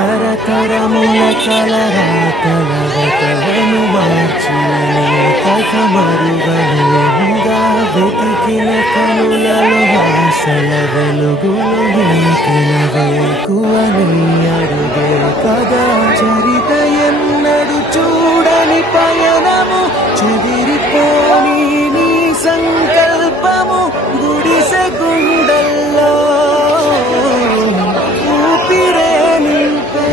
తరతరముల కలరాతలను మార్చిన కథ మరువలేముగా వెతికిన కనులలో ఆశల వెలుగులు నింపిన వేకువని అడుగే కదా చరిత ఎన్నడు చూడని పయనము చెదిరిపోని నీ సంకల్పము గుడిసె గుండెల్లో ఊపిరే నింపే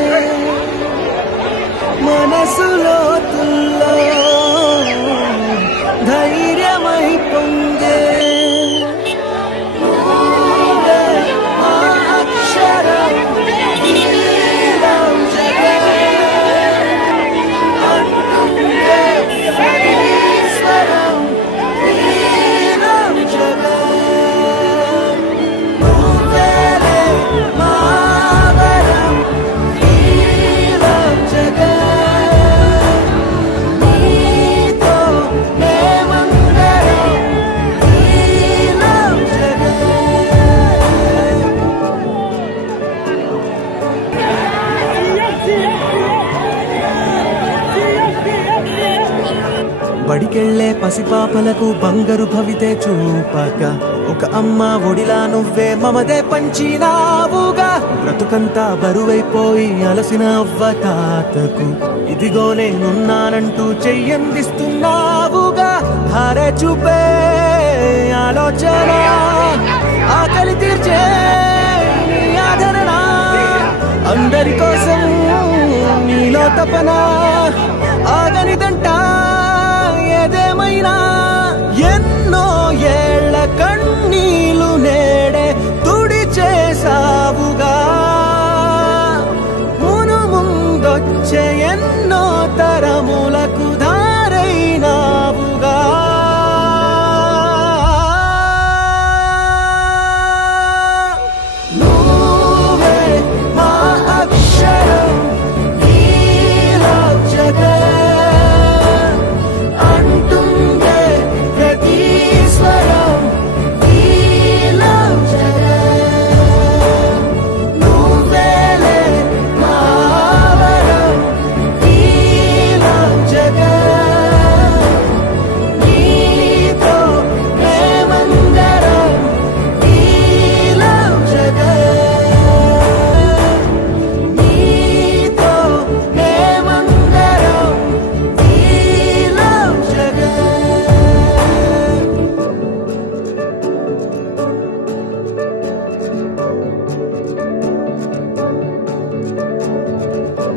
మనసులో తుల్లో ధైర్యమై పొంగే బడికెళ్లే పసిపాపలకు బంగారు భవితే చూపక ఒక అమ్మ ఒడిలా నువ్వే మమదే పంచినావుగా బ్రతుకంతా బరువైపోయి అలసిన అవ్వ తాతకు ఇదిగో నేనున్నానంటూ చెయ్యందిస్తున్నావుగా ధారే చూపే ఆలోచన ఆకలి తీర్చే నీ ఆదరణ అందరి కోసం నీలో తపన ఆగనిదంట ఏదేమైనా ఎన్నో ఏళ్ల కన్నీలు నేడే తుడి చేసావుగా మును ముందొచ్చే ఎన్నో తరములకు దారైనావుగా నువ్వే మా అక్షరం నీలో జగత్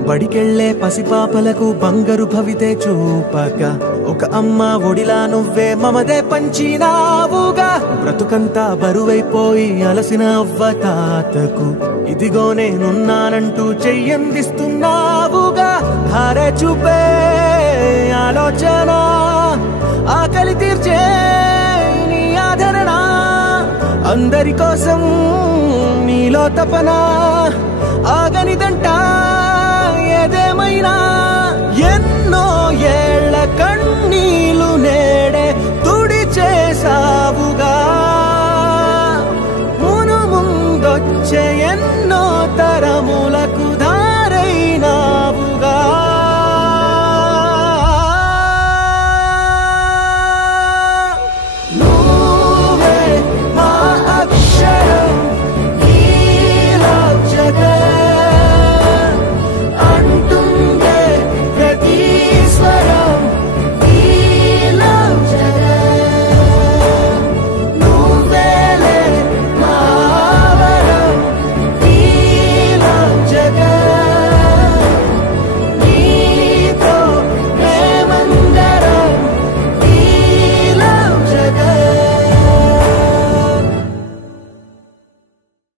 బడికెళ్లే పసిపాపలకు బంగారు భవితే చూపక ఒక అమ్మ ఒడిలా నువ్వే మమదే పంచినావుగా బ్రతుకంతా బరువైపోయి అలసిన అవ్వ తాతకు ఇదిగో నేనున్నానంటూ చెయ్యందిస్తున్నావుగా ధారే చూపే ఆలోచన ఆకలి తీర్చే నీ ఆదరణ అందరి కోసం నీలో తపన ఆగనిదంట ఏదేమైనా ఎన్నో ఏళ్ల కన్ను